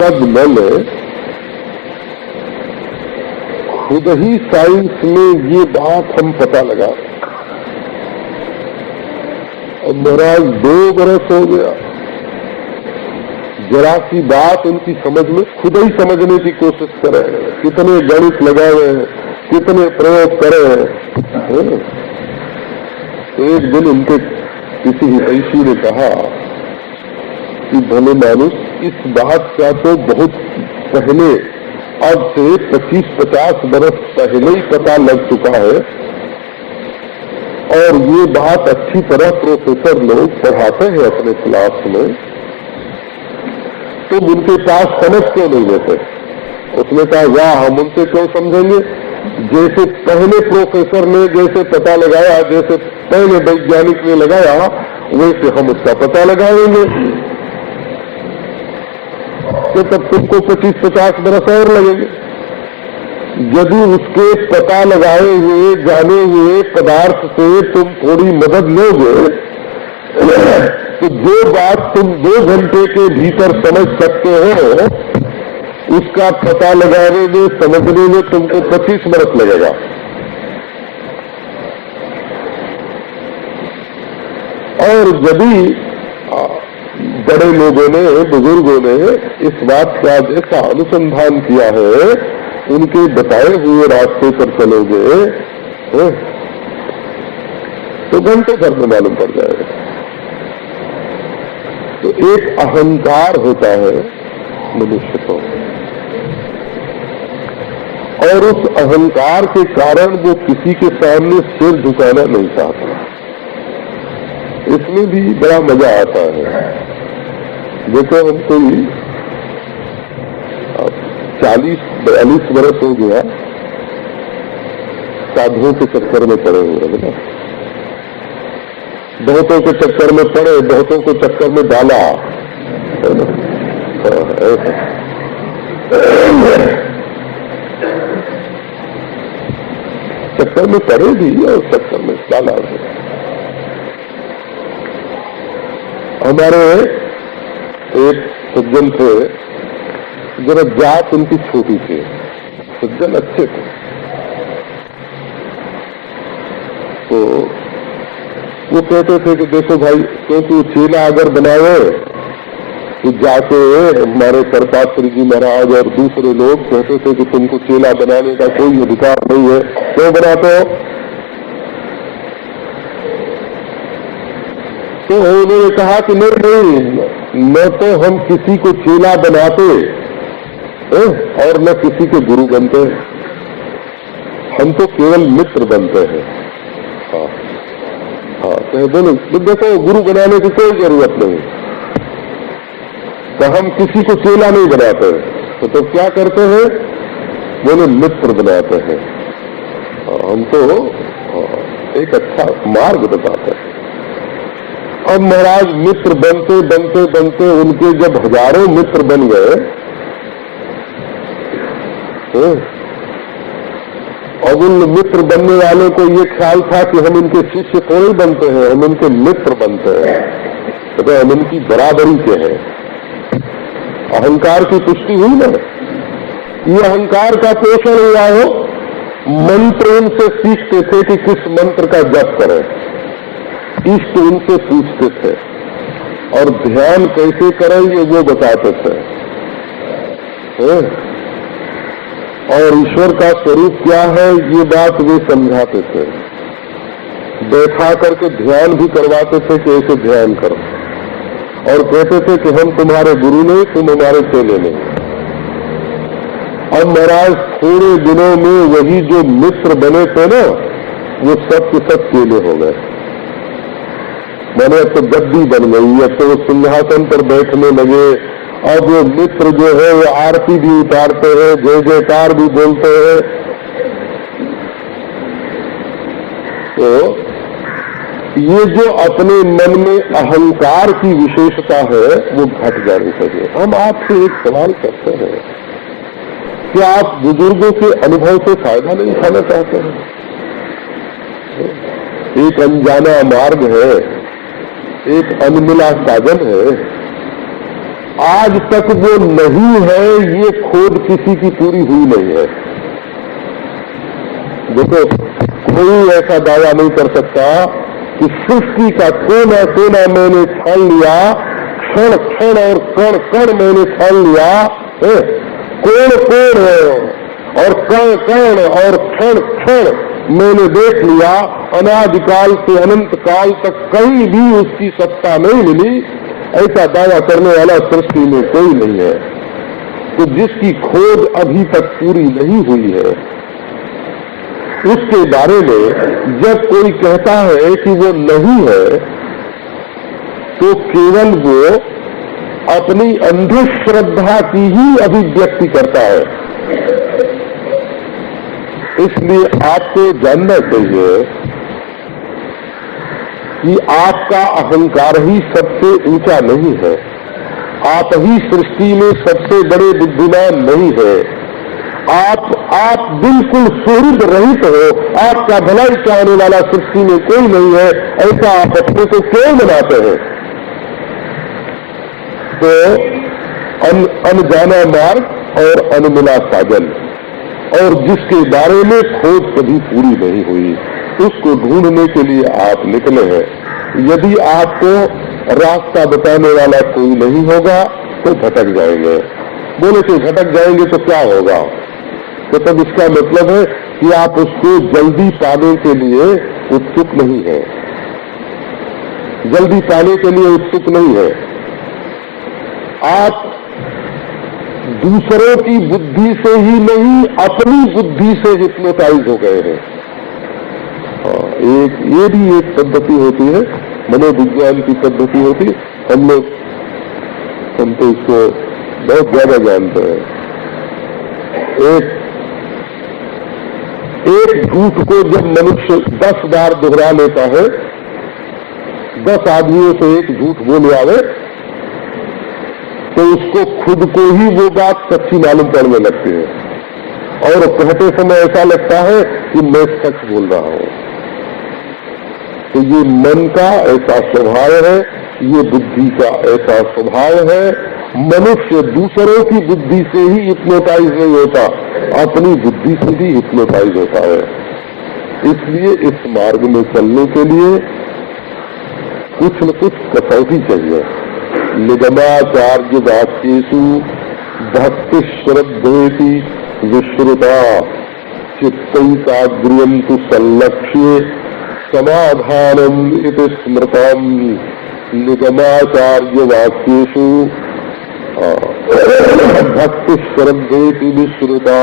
तब मैंने खुद ही साइंस में ये बात हम पता लगा। और महाराज 2 बरस हो गया, जरा सी बात उनकी समझ में खुद ही समझने की कोशिश करे, कितने गणित लगाए हैं, कितने प्रयोग करे हैं। तो एक दिन उनके किसी हितैषी ने कहा कि भले मानुष, इस बात का तो बहुत पहले, अब से 25-50 बरस पहले ही पता लग चुका है, और ये बात अच्छी तरह प्रोफेसर लोग पढ़ाते हैं अपने क्लास में, तुम उनके पास समझ क्यों नहीं लेते? उसने कहा, वाह, हम उनसे क्यों समझेंगे? जैसे पहले प्रोफेसर ने जैसे पता लगाया, जैसे पहले वैज्ञानिक ने लगाया, वैसे हम उसका पता लगाएंगे। तो तब तुमको 25-50 बरस और लगेंगे। यदि उसके पता लगाए हुए, जाने हुए पदार्थ से तुम थोड़ी मदद लोगे, तो जो बात तुम 2 घंटे के भीतर समझ सकते हो, उसका पता लगाने में, समझने में तुमको 25 बरस लगेगा। और यदि बड़े लोगों ने, बुजुर्गों ने इस बात का जैसा अनुसंधान किया है, उनके बताए हुए रास्ते पर चलोगे तो घंटे भर में मालूम पड़ जाएगा। तो एक अहंकार होता है मनुष्य को, और उस अहंकार के कारण वो किसी के सामने सिर झुकाना नहीं चाहता। इसमें भी बड़ा मजा आता है। जैसे हम कोई 40-42 बरस हो गया साधुओं के चक्कर में पड़े हुए हैं ना, बहुतों के चक्कर में पड़े, बहुतों को चक्कर में डाला है ना, ऐसा। चक्कर में पड़े भी और चक्कर में डाला भी। हमारे एक सज्जन थे, जरा जात उनकी छोटी थी, सज्जन अच्छे थे। तो वो कहते थे कि देखो भाई, क्योंकि चेला अगर बनावे तो जाके हमारे करपात्री जी महाराज और दूसरे लोग कहते थे कि तुमको चेला बनाने का कोई अधिकार नहीं है, क्यों बनाते हो? तो उन्होंने कहा कि नहीं, न तो हम किसी को चेला बनाते और न किसी के गुरु बनते, हम तो केवल मित्र बनते हैं। हाँ, तो बोलो, देखो गुरु बनाने की कोई जरूरत नहीं, तो हम किसी को चेला नहीं बनाते, तो क्या करते हैं? बोले मित्र बनाते हैं। हम तो एक अच्छा मार्ग बताते हैं। अब महाराज मित्र बनते बनते बनते उनके जब हजारों मित्र बन गए, अब उन मित्र बनने वालों को ये ख्याल था कि हम इनके शिष्य थोड़े बनते हैं, हम इनके मित्र बनते हैं, तो हम इनकी बराबरी के हैं। अहंकार की पुष्टि हुई ना, ये अहंकार का पोषण हुआ हो। मंत्र उनसे सीखते थे कि किस मंत्र का जप करें, इष्ट उनसे पूछते थे, और ध्यान कैसे करें ये वो बताते थे, और ईश्वर का स्वरूप क्या है ये बात वे समझाते थे। बैठा करके ध्यान भी करवाते थे कि ऐसे ध्यान करो, और कहते थे कि हम तुम्हारे गुरु नहीं, तुम हमारे चेले नहीं। अब महाराज थोड़े दिनों में वही जो मित्र बने थे ना, वो सब के सब चेले हो गए। मैंने अब तो गद्दी बन गई, अब तो वो सिंहासन पर बैठने लगे। अब वो मित्र जो है वो आरती भी उतारते हैं, जय जयकार भी बोलते हैं। तो ये जो अपने मन में अहंकार की विशेषता है वो घट जानी चाहिए। हम आपसे एक सवाल करते हैं, क्या आप बुजुर्गों के अनुभव से फायदा नहीं उठाना चाहते हैं? एक अनजाना मार्ग है, एक अनमिला साधन है, आज तक वो नहीं है, ये खोज किसी की पूरी हुई नहीं है। देखो, कोई ऐसा दावा नहीं कर सकता कि सृष्टि का कोना कोना मैंने छान लिया, क्षण क्षण और कण कण मैंने छान लिया, कोण कोण और कण कण और क्षण क्षण मैंने देख लिया, अनादिकाल से अनंत काल तक कहीं भी उसकी सत्ता नहीं मिली, ऐसा दावा करने वाला सृष्टि में कोई नहीं है। तो जिसकी खोज अभी तक पूरी नहीं हुई है, उसके बारे में जब कोई कहता है कि वो नहीं है, तो केवल वो अपनी अंधश्रद्धा की ही अभिव्यक्ति करता है। इसलिए आपको जानना चाहिए कि आपका अहंकार ही सबसे ऊंचा नहीं है, आप ही सृष्टि में सबसे बड़े बुद्धिमान नहीं है, आप बिल्कुल सुहृद रहित हो, आपका भलाई चाहने वाला सृष्टि में कोई नहीं है, ऐसा आप अपने को क्यों बनाते हैं? तो अनजाना मार्ग और अनमिला साजन, और जिसके बारे में खोज कभी पूरी नहीं हुई, उसको ढूंढने के लिए आप निकले हैं। यदि आपको रास्ता बताने वाला कोई नहीं होगा तो भटक जाएंगे। बोले कि भटक जाएंगे तो क्या होगा? तो तब इसका मतलब है कि आप उसको जल्दी पाने के लिए उत्सुक नहीं है, जल्दी पाने के लिए उत्सुक नहीं है। आप दूसरों की बुद्धि से ही नहीं, अपनी बुद्धि से हिप्नोटाइज हो गए हैं। ये भी एक पद्धति होती है, मनोविज्ञान की पद्धति होती है। हम तो इसको बहुत ज्यादा जानते हैं। एक झूठ को जब मनुष्य 10 बार दोहरा लेता है, 10 आदमियों से एक झूठ बोल आवे, तो उसको खुद को ही वो बात सच्ची मालूम पड़ने लगती है, और कहते समय ऐसा लगता है कि मैं सच बोल रहा हूं। तो ये मन का ऐसा स्वभाव है, ये बुद्धि का ऐसा स्वभाव है। मनुष्य दूसरों की बुद्धि से ही हिप्नोटाइज नहीं होता, अपनी बुद्धि से भी हिप्नोटाइज होता है। इसलिए इस मार्ग में चलने के लिए कुछ न कुछ कसौटी चाहिए। निगमाचार्य वाक्येषु भक्ति श्रद्धेति विश्रुता चित्तैकाग्र्यन्तु संलक्ष्ये समाधानम इति स्मृतम। निगमाचार्य वाक्येषु भक्ति श्रद्धेति विश्रुता।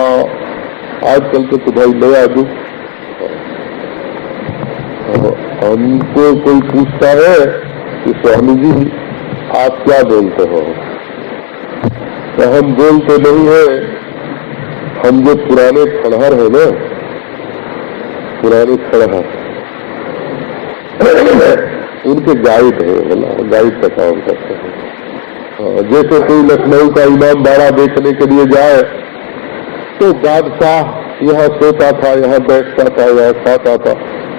आजकल तो भाई नया दुख, हमको कोई पूछता है कि स्वामी जी आप क्या बोलते हो, तो हम बोलते नहीं है। हम जो पुराने खड़हर है ना, पुराने खड़हर उनके गाइड है, बोला गाइड का काम करते हैं। जैसे कोई लखनऊ का इमाम बाड़ा देखने के लिए जाए तो बादशाह यहाँ सोता था, यहाँ बैठता था, यहाँ खाता था,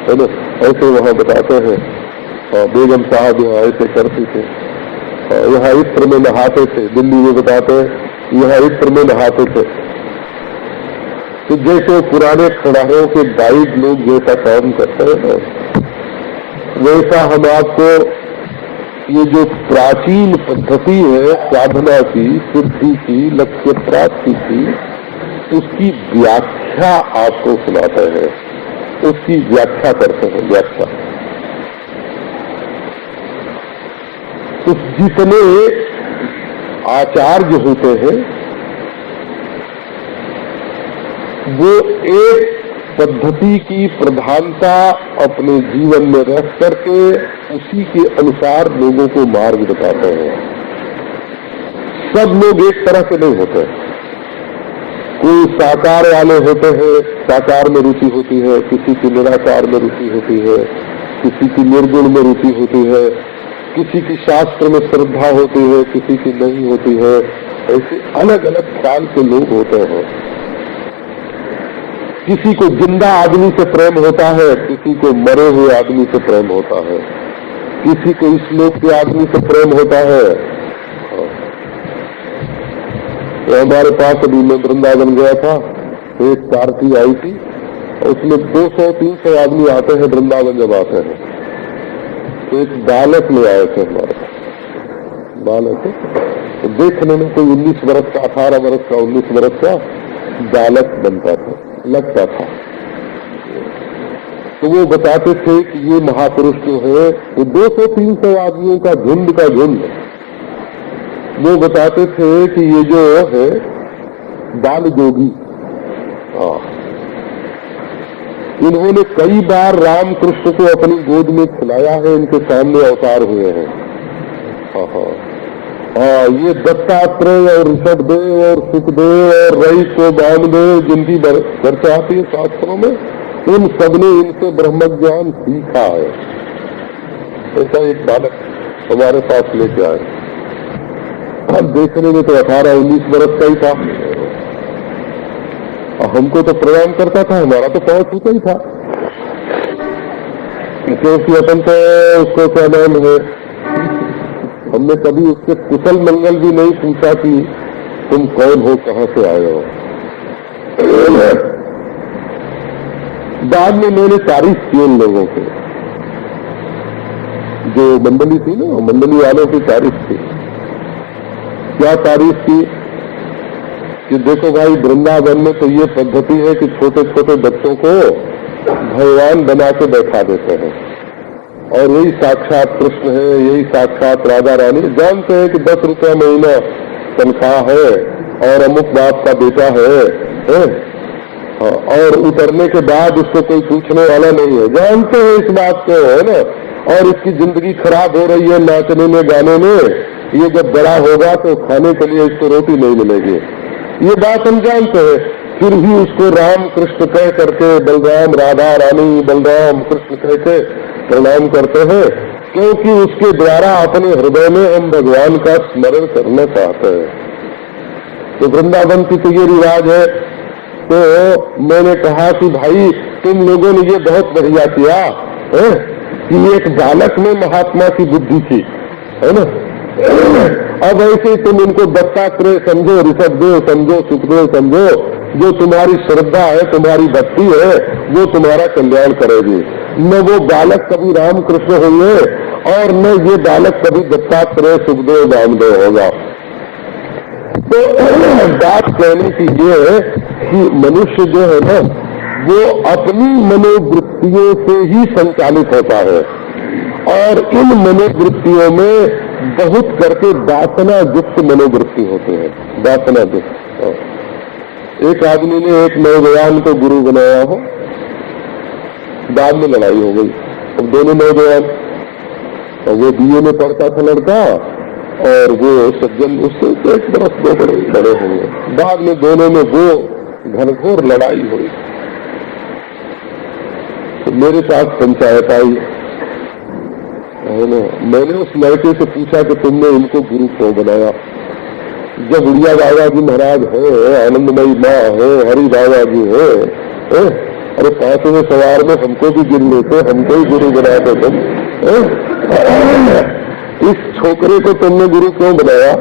है ना, ऐसे वहाँ बताते हैं। बेगम साहब यहाँ ऐसे करती थे, यहाँ इत्र में नहाते थे। दिल्ली में बताते हैं यहाँ इत्र में नहाते थे। तो जैसे पुराने खड़ारों के गाइड लोग जैसा काम करते हैं, वैसा हम आपको ये जो प्राचीन पद्धति है साधना की, सिद्धि की, लक्ष्य प्राप्ति की, उसकी व्याख्या आपको सुनाते हैं, उसकी व्याख्या करते हैं। व्याख्या तो जितने आचार्य होते हैं वो एक पद्धति की प्रधानता अपने जीवन में रख करके उसी के अनुसार लोगों को मार्ग बताते हैं। सब लोग एक तरह के नहीं होते। कोई साकार वाले होते हैं, साकार में रुचि होती है, किसी की निराकार में रुचि होती है, किसी की निर्गुण में रुचि होती है, किसी की शास्त्र में श्रद्धा होती है, किसी की नहीं होती है। ऐसे अलग अलग ख्याल के लोग होते हैं। किसी को जिंदा आदमी से प्रेम होता है, किसी को मरे हुए आदमी से प्रेम होता है, किसी को इस लोक के आदमी से प्रेम होता है, तो हमारे पास अभी मैं वृंदावन गया था, एक पार्टी आई थी, उसमें 200-300 आदमी आते हैं वृंदावन जब आते हैं। तो एक बालक ले आए थे हमारे बालक, तो देखने में कोई 19 वर्ष का, 18 वर्ष का, 19 वर्ष का बालक बनता था, लगता था। तो वो बताते थे कि ये महापुरुष जो है वो 200-300 आदमियों का झुंड, वो बताते थे कि ये जो है बाल जोगी, इन्होंने कई बार रामकृष्ण को अपनी गोद में खिलाया है, इनके सामने अवतार हुए हैं। ये दत्तात्रेय और ऋषभदेव और सुखदेव और रईस को वामदेव जिनकी चर्चा आती है शास्त्रों में, उन सबने इनसे ब्रह्म ज्ञान सीखा है। ऐसा एक बालक हमारे पास लेके आए। हम देखने में तो 18-19 वर्ष का ही था, हमको तो प्रणाम करता था, हमारा तो पाँव छूता ही था, क्योंकि अपन तो उसको क्या नाम है, हमने कभी उसके कुशल मंगल भी नहीं पूछा कि तुम कौन हो, कहाँ से आए हो। बाद में मैंने तारीफ की उन लोगों को, जो मंडली थी ना, मंडली वालों की तारीफ की। क्या तारीफ की कि देखो भाई, वृंदावन में तो ये पद्धति है कि छोटे छोटे बच्चों को भगवान बना के बैठा देते हैं, और यही साक्षात कृष्ण है, यही साक्षात राधा रानी। जानते हैं कि 10 रुपया महीना तनख्वाह है और अमुक बाप का बेटा है, और उतरने के बाद उसको कोई पूछने वाला नहीं है। जानते हैं इस बात को, है ना। और इसकी जिंदगी खराब हो रही है नाचने में, गाने में। ये जब बड़ा होगा तो खाने के लिए इसको रोटी नहीं मिलेगी, ये बात हम जानते हैं। फिर भी उसको राम कृष्ण कह करके, बलराम राधा रानी, बलराम कृष्ण कह के प्रणाम करते हैं, क्योंकि उसके द्वारा अपने हृदय में हम भगवान का स्मरण करना चाहते हैं। तो वृंदावन की तो ये रिवाज है। तो मैंने कहा कि भाई, तुम लोगों ने ये बहुत बढ़िया किया है कि एक बालक में महात्मा की बुद्धि थी, है ना। अब ऐसे तुम इनको दत्तात्रेय समझो, ऋषभदेव समझो, सुखदेव समझो, जो तुम्हारी श्रद्धा है, तुम्हारी भक्ति है, वो तुम्हारा कल्याण करेगी। न वो बालक कभी रामकृष्ण होंगे और न ये बालक कभी दत्तात्रेय, सुखदेव, वामदेव होगा। तो बात कहने की ये है कि मनुष्य जो है ना, वो अपनी मनोवृत्तियों से ही संचालित होता है, और इन मनोवृत्तियों में बहुत करके वासना युक्त मनोवृत्ति होते हैं, वासना युक्त। एक आदमी ने एक नौजवान को गुरु बनाया हो, बाद में लड़ाई हो गई। अब दोनों नौजवान, और वो बीए में पढ़ता था लड़का, और वो सज्जन उससे 1 बरस 2 बरस बड़े होंगे। बाद में दोनों में वो घनघोर लड़ाई हुई। तो मेरे पास पंचायत आई, मैंने उस लड़के से पूछा कि तुमने इनको गुरु क्यों बनाया। जब उड़िया बाबा जी महाराज है, आनंदमयी माँ है, हरि बाबा जी है, अरे 5वें सवार में हमको भी गिन लेते, हमको ही गुरु बनाते तुम। इस छोकरे को तुमने गुरु क्यों बनाया।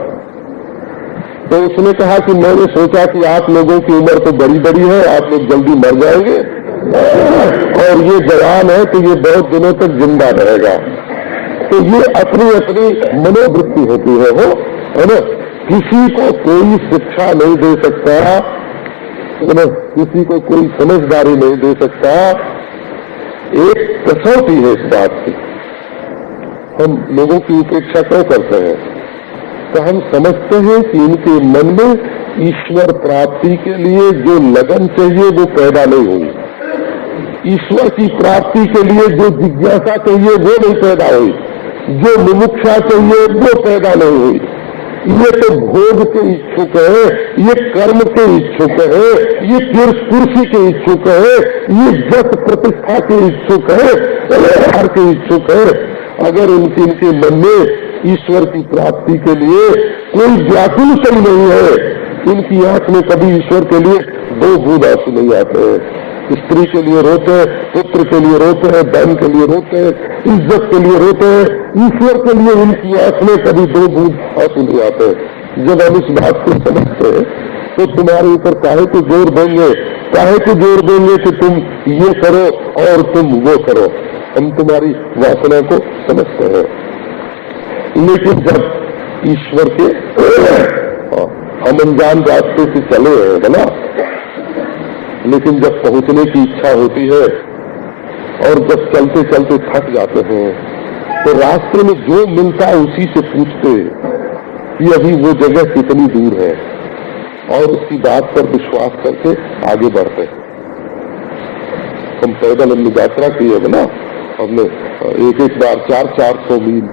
तो उसने कहा कि मैंने सोचा कि आप लोगों की उम्र तो बड़ी बड़ी है, आप लोग जल्दी मर जाएंगे, और ये जवान है तो ये बहुत दिनों तक जिंदा रहेगा। तो ये अपनी अपनी मनोवृत्ति होती है, है ना। किसी को कोई शिक्षा नहीं दे सकता, है ना, किसी को कोई समझदारी नहीं दे सकता। एक कसौटी है इस बात की। हम लोगों की उपेक्षा क्यों करते हैं? तो हम समझते हैं कि इनके मन में ईश्वर प्राप्ति के लिए जो लगन चाहिए वो पैदा नहीं हुई, ईश्वर की प्राप्ति के लिए जो जिज्ञासा चाहिए वो नहीं पैदा हुई, जो मुमुक्षा चाहिए वो पैदा नहीं हुई। ये तो भोग के इच्छुक है, ये कर्म के इच्छुक है, ये कुर्सी के इच्छुक है, ये जस प्रतिष्ठा के इच्छुक है, हर के इच्छुक है। अगर इनके मन में ईश्वर की प्राप्ति के लिए कोई व्याकुल सही नहीं है, इनकी आंख में कभी ईश्वर के लिए 2 बूंद आंसू नहीं आते हैं। स्त्री के लिए रोते हैं, पुत्र के लिए रोते हैं, धन के लिए रोते हैं, इज्जत के लिए रोते हैं। ईश्वर के लिए इनकी आंख में कभी 2 बूंद आंसू नहीं आते। जब हम इस बात को समझते हैं तो तुम्हारे ऊपर काहे को जोर देंगे कि तुम ये करो और तुम वो करो। हम तुम्हारी वासना को समझते हैं, लेकिन जब ईश्वर के हम अनजान रास्ते से चले हैं बना, लेकिन जब पहुंचने की इच्छा होती है और जब चलते चलते थक जाते हैं तो रास्ते में जो मिलता है उसी से पूछते कि अभी वो जगह कितनी दूर है, और उसकी बात पर विश्वास करके आगे बढ़ते हैं। हम पैदल हमने यात्रा की है ना, हमने एक बार 400 मील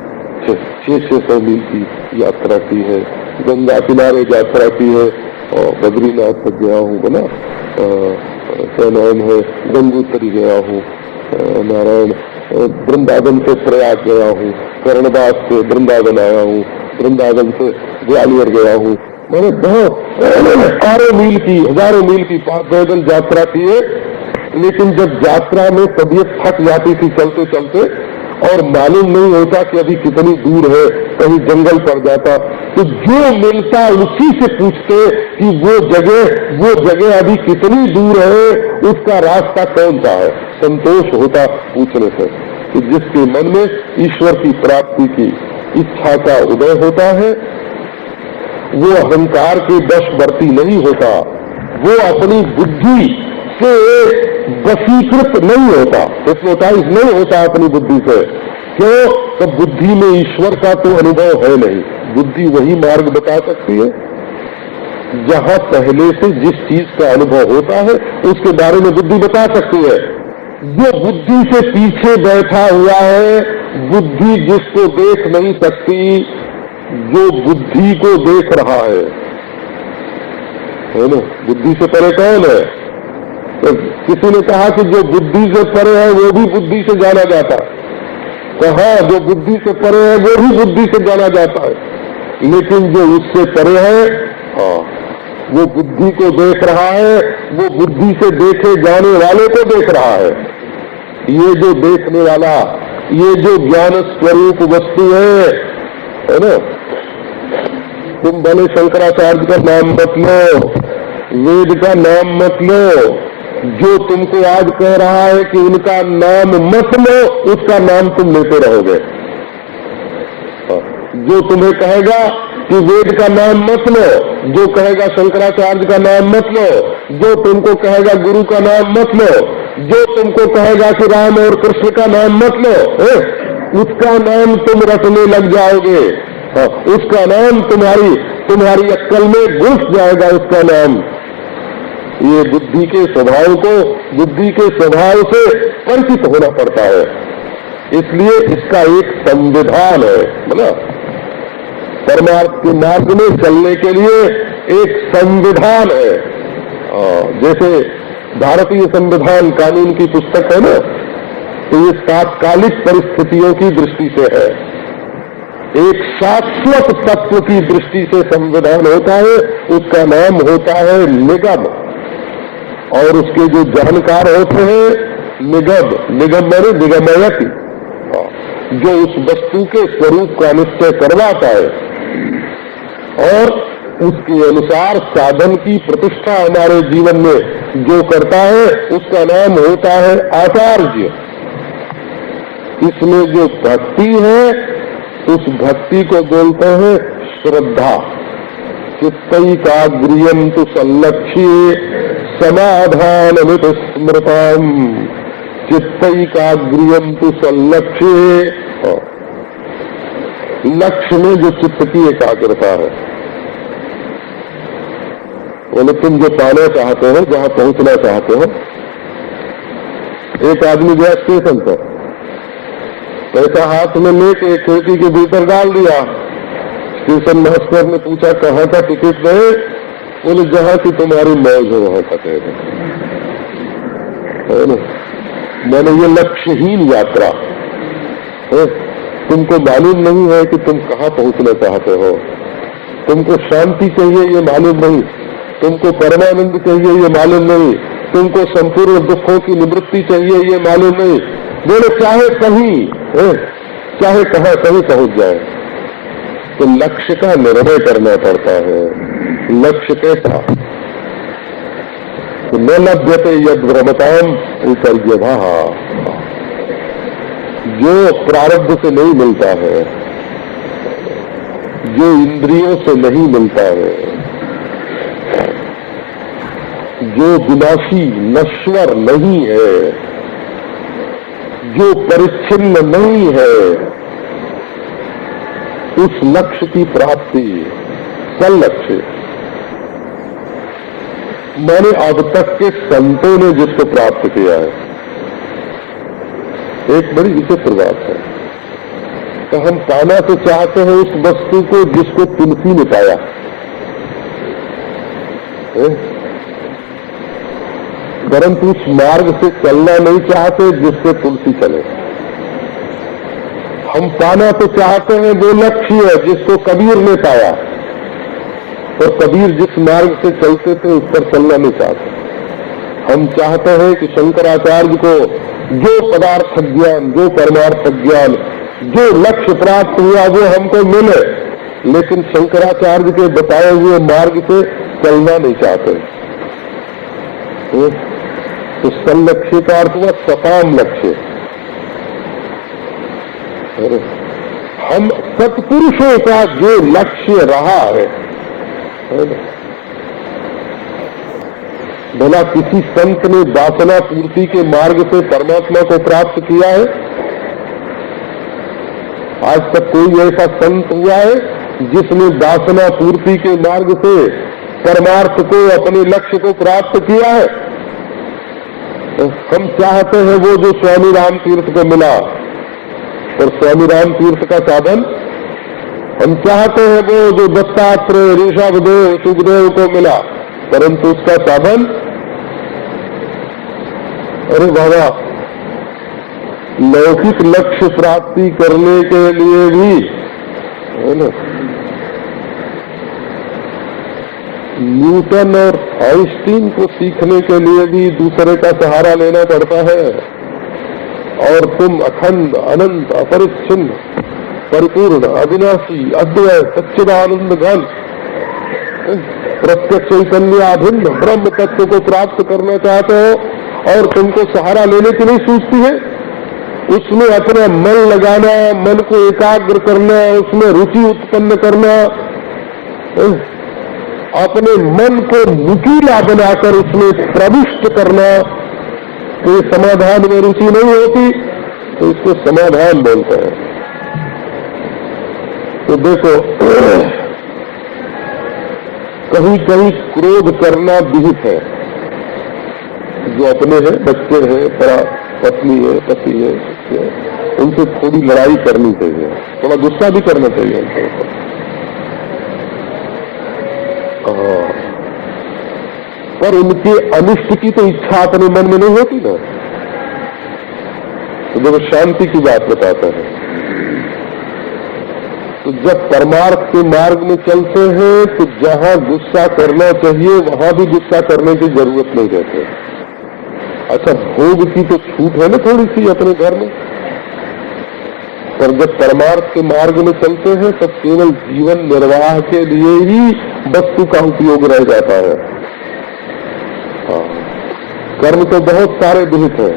600 मील की यात्रा की है, गंगा किनारे यात्रा की है, और बद्रीनाथ तक गया हूँ बना, सैनान है, गंगोत्री गया हूँ, नारायण वृंदावन से प्रयाग गया हूँ, कर्णबाग से वृंदावन आया हूँ, वृंदावन से ग्वालियर गया हूँ। मैंने बहुत हजारों मील की पैदल यात्रा की है, लेकिन जब यात्रा में तबीयत थक जाती थी चलते चलते और मालूम नहीं होता कि अभी कितनी दूर है, कहीं जंगल पड़ जाता, तो जो मिलता उसी से पूछते कि वो जगह अभी कितनी दूर है, उसका रास्ता कौन सा है। संतोष होता पूछने से कि जिसके मन में ईश्वर की प्राप्ति की इच्छा का उदय होता है, वो अहंकार के वशवर्ती नहीं होता, वो अपनी बुद्धि से वशीकृत नहीं होता, हिप्नोटाइज नहीं होता अपनी बुद्धि से। क्यों? तो बुद्धि में ईश्वर का तो अनुभव है नहीं। बुद्धि वही मार्ग बता सकती है जहाँ पहले से जिस चीज का अनुभव होता है उसके बारे में बुद्धि बता सकती है। जो बुद्धि से पीछे बैठा हुआ है, बुद्धि जिसको देख नहीं सकती, जो बुद्धि को देख रहा है ना, बुद्धि से परे कौन है? तो किसी ने कहा कि जो बुद्धि से परे है वो भी बुद्धि से जाना जाता है। तो हाँ, जो बुद्धि से परे है वो भी बुद्धि से जाना जाता है, लेकिन जो उससे परे है, हाँ, वो बुद्धि को देख रहा है, वो बुद्धि से देखे जाने वाले को देख रहा है। ये जो देखने वाला, ये जो ज्ञान स्वरूप वस्तु है ना, तुम भले शंकराचार्य का नाम मत लो, वेद का नाम मत लो, जो तुमको आज कह रहा है कि उनका नाम मत लो, उसका नाम तुम लेते रहोगे। जो तुम्हें कहेगा कि वेद का नाम मत लो, जो कहेगा शंकराचार्य का नाम मत लो, जो तुमको कहेगा गुरु का नाम मत लो, जो तुमको कहेगा कि राम और कृष्ण का नाम मत लो, उसका नाम तुम रटने लग जाओगे। उसका नाम तुम्हारी अक्ल में घुस जाएगा, उसका नाम। ये बुद्धि के स्वभाव से परिचित होना पड़ता है, इसलिए इसका एक संविधान है, मतलब परमार्थ के मार्ग में चलने के लिए एक संविधान है। जैसे भारतीय संविधान कानून की पुस्तक है ना, तो ये तात्कालिक परिस्थितियों की दृष्टि से है। एक शाश्वत तत्व की दृष्टि से संविधान होता है, उसका नाम होता है निगम, और उसके जो जानकार होते हैं निगम माने निगमयति, जो उस वस्तु के स्वरूप का निश्चय करवाता है और उसके अनुसार साधन की प्रतिष्ठा हमारे जीवन में जो करता है, उसका नाम होता है आचार्य। इसमें जो भक्ति है, उस भक्ति को बोलते हैं श्रद्धा। चित्तैकाग्र्यन्तु सल्लक्ष्ये समाधानमिति स्मृतम्। चित्तैकाग्र्यन्तु सल्लक्ष्ये, लक्ष्य में जो चित्त की एकाग्रता है, बोले तुम जो पाना चाहते हो, जहाँ पहुंचना चाहते हो। एक आदमी गया स्टेशन पर, पैसा हाथ में लेके खिड़की के भीतर डाल दिया। स्टेशन मास्टर ने पूछा कहाँ का टिकट गए? बोले जहाँ की तुम्हारी मौज हो वहाँ का कह दो। मैंने ये लक्ष्यहीन यात्रा है, तुमको मालूम नहीं है कि तुम कहाँ पहुँचना चाहते हो। तुमको शांति चाहिए ये मालूम नहीं, तुमको परमानंद चाहिए ये मालूम नहीं, तुमको संपूर्ण दुखों की निवृत्ति चाहिए ये मालूम नहीं। बोले चाहे कहीं, चाहे कहाँ कहीं पहुँच जाए, तो लक्ष्य का निर्णय करना पड़ता है। लक्ष्य कैसा? तो न लभ्यते यद भ्रमताम उपर्यभा, जो प्रारब्ध से नहीं मिलता है, जो इंद्रियों से नहीं मिलता है, जो विनाशी नश्वर नहीं है, जो परिच्छिन्न नहीं है, उस लक्ष्य की प्राप्ति कल लक्ष्य मैंने अब तक के संतों ने जिसको प्राप्त किया है। एक बड़ी विचित्र बात है कि हम पाना तो चाहते हैं उस वस्तु को जिसको तुलसी ने पाया, परंतु उस मार्ग से चलना नहीं चाहते जिससे तुलसी चले। हम पाना तो चाहते हैं वो लक्ष्य जिसको कबीर ने पाया, और कबीर जिस मार्ग से चलते थे उस पर चलना नहीं चाहते। हम चाहते हैं कि शंकराचार्य को जो पदार्थ ज्ञान, जो परमार्थ ज्ञान, जो लक्ष्य प्राप्त हुआ वो हमको मिले, लेकिन शंकराचार्य के बताए हुए मार्ग से चलना नहीं चाहते। तो सल लक्ष्य का अर्थ हुआ सकाम लक्ष्य। हम सत्पुरुषों का जो लक्ष्य रहा है, भला किसी संत ने वासना पूर्ति के मार्ग से परमात्मा को प्राप्त किया है? आज तक कोई ऐसा संत हुआ है जिसने वासना पूर्ति के मार्ग से परमार्थ को, अपने लक्ष्य को प्राप्त किया है? हम चाहते हैं वो जो स्वामी राम तीर्थ को मिला, और स्वामी राम तीर्थ का साधन हम चाहते हैं वो जो दत्तात्रेय, ऋषभदेव, सुखदेव को मिला, परंतु उसका साधन, अरे बाबा, लौकिक लक्ष्य प्राप्ति करने के लिए भी है ना, न्यूटन और आइंस्टीन को सीखने के लिए भी दूसरे का सहारा लेना पड़ता है। और तुम अखंड, अनंत, अपरिच्छिन्न, परिपूर्ण, अविनाशी, अद्वय, सच्चिदानंद घन, प्रत्यक्ष चैतन्याभिन्न ब्रह्म तत्व को प्राप्त करना चाहते हो, और तुमको सहारा लेने की नहीं सूझती है? उसमें अपना मन लगाना, मन को एकाग्र करना, उसमें रुचि उत्पन्न करना, अपने मन को नुकीला बनाकर उसमें प्रविष्ट करना, तो समाधान में रुचि नहीं होती, तो इसको समाधान बोलते हैं। तो देखो, कहीं कहीं क्रोध करना विहित है। जो अपने हैं, बच्चे हैं, पत्नी है, पति है, उनसे थोड़ी लड़ाई करनी चाहिए, थोड़ा गुस्सा भी करना चाहिए उनके ऊपर। पर उनके अनिष्ट की तो इच्छा अपने मन में नहीं होती ना। तो जब शांति की बात बताते हैं, तो जब परमार्थ के मार्ग में चलते हैं तो जहां गुस्सा करना चाहिए वहां भी गुस्सा करने की जरूरत नहीं रहती। अच्छा, भोग की तो छूट है ना थोड़ी सी अपने घर में, पर जब परमार्थ के मार्ग में चलते हैं तब केवल जीवन निर्वाह के लिए ही वस्तु का उपयोग रह जाता है। हाँ, कर्म तो बहुत सारे विहित है,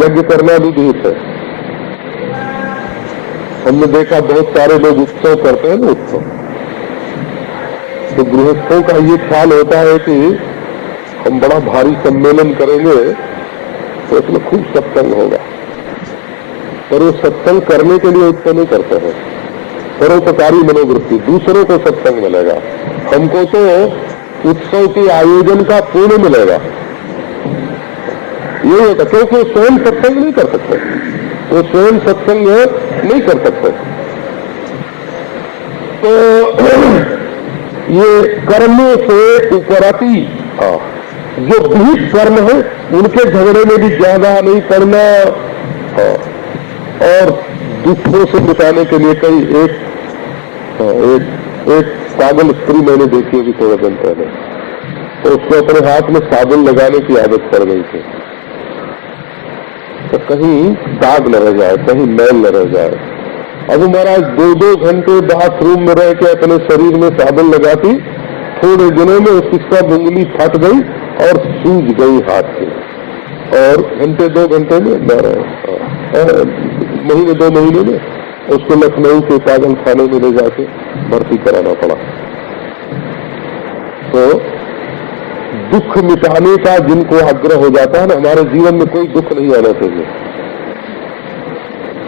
यज्ञ करना भी विहित है। हमने देखा बहुत सारे लोग उत्सव करते हैं ना, उत्सव। तो गृहस्थों का ये ख्याल होता है कि हम बड़ा भारी सम्मेलन करेंगे तो उसमें खूब सत्संग होगा, पर वो सत्संग करने के लिए उत्सव नहीं करते हैं। परोपकारी मनोवृत्ति, दूसरों को सत्संग मिलेगा, हमको तो उत्सव के आयोजन का पुण्य मिलेगा, ये होता। क्योंकि स्वयं सत्संग नहीं कर सकते, वो स्वयं सत्संग नहीं कर सकते। तो ये कर्मों से उपरति, जो विहित कर्म है उनके झगड़े में भी ज्यादा नहीं पड़ना। और दुखों से बचाने के लिए कई एक पागल स्त्री मैंने देखी अभी थोड़े दिन पहले, तो उसको अपने हाथ में साबुन लगाने की आदत पड़ गई थी, तो कहीं दाग न रह जाए, कहीं मैल न रह जाए, अब महाराज 2-2 घंटे बाथरूम में रह के अपने शरीर में साबुन लगाती, थोड़े दिनों में उसकी सब उंगली फट गई और सूज गई हाथ से, और घंटे 2 घंटे में महीने 2 महीने में उसको लखनऊ के पागल खाने में ले जाके भर्ती कराना पड़ा। तो दुख मिटाने का जिनको आग्रह हो जाता है ना, हमारे जीवन में कोई दुख नहीं आना चाहिए।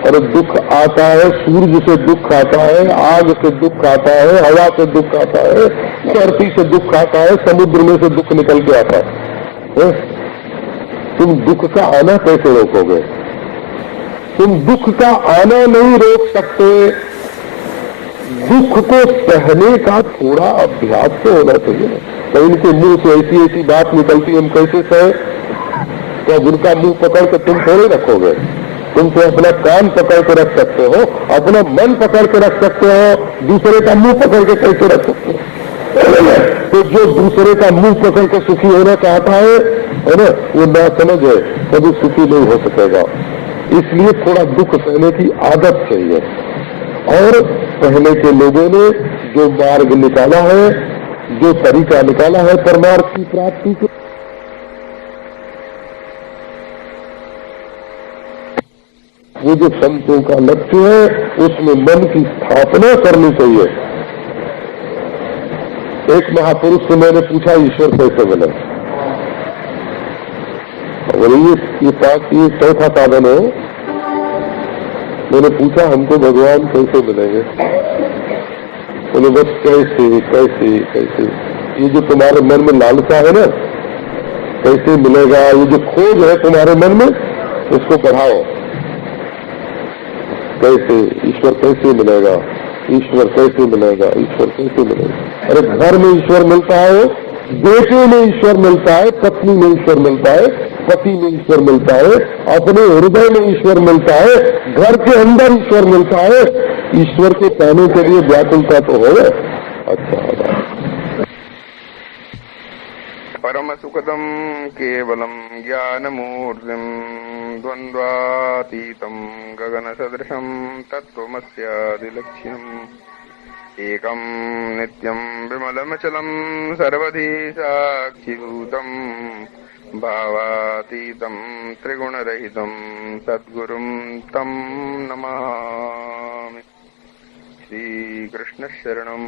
और दुख आता है, सूरज से दुख आता है, आग से दुख आता है, हवा से दुख आता है, धरती से दुख आता है, समुद्र में से दुख निकल के आता है। तुम दुख का आना कैसे रोकोगे? तुम दुख का आना नहीं रोक सकते। दुख को सहने का थोड़ा अभ्यास तो होना चाहिए। तो इनके मुंह से ऐसी ऐसी बात निकलती, हम कैसे सहे? तो उनका मुंह पकड़ के तुम थोड़े रखोगे। तुम तो अपना कान पकड़ के रख सकते हो, अपना मन पकड़ के रख सकते हो, दूसरे का मुंह पकड़ के कैसे रख सकते हो? तो जो दूसरे का मुंह पकड़ के सुखी होना चाहता है ना, वो ना समझ है, कभी सुखी नहीं हो सकेगा। इसलिए थोड़ा दुख सहने की आदत चाहिए। और पहले के लोगों ने जो मार्ग निकाला है, जो तरीका निकाला है परमार्थ की प्राप्ति के, वो जो संतों का लक्ष्य है, उसमें मन की स्थापना करनी चाहिए। एक महापुरुष से मैंने पूछा, ईश्वर कैसे मिले? और ये चौथा साधन है। मैंने पूछा, हमको भगवान कैसे मिलेंगे? बोले बस कैसे कैसे कैसे, ये जो तुम्हारे मन में लालसा है ना, कैसे मिलेगा? ये जो खोज है तुम्हारे मन में, उसको बढ़ाओ। कैसे ईश्वर कैसे मिलेगा? ईश्वर कैसे मिलेगा? ईश्वर कैसे मिलेगा? अरे घर में ईश्वर मिलता है, बेटे में ईश्वर मिलता है, पत्नी में ईश्वर मिलता है, पति में ईश्वर मिलता है, अपने हृदय में ईश्वर मिलता है, घर के अंदर ईश्वर मिलता है। ईश्वर के पाने के लिए व्याकुलता तो हो। अच्छा, परम सुखदम केवलम ज्ञानमूर्तिम द्वंद्वातीतम गगन सदृशम तत्त्वमस्यादिलक्ष्यम एकम नित्यम विमलमचलम सर्वधि साक्षिभूतम भावातीतम त्रिगुणरहितम सद्गुरुं तम नमामि। श्री कृष्ण शरणम।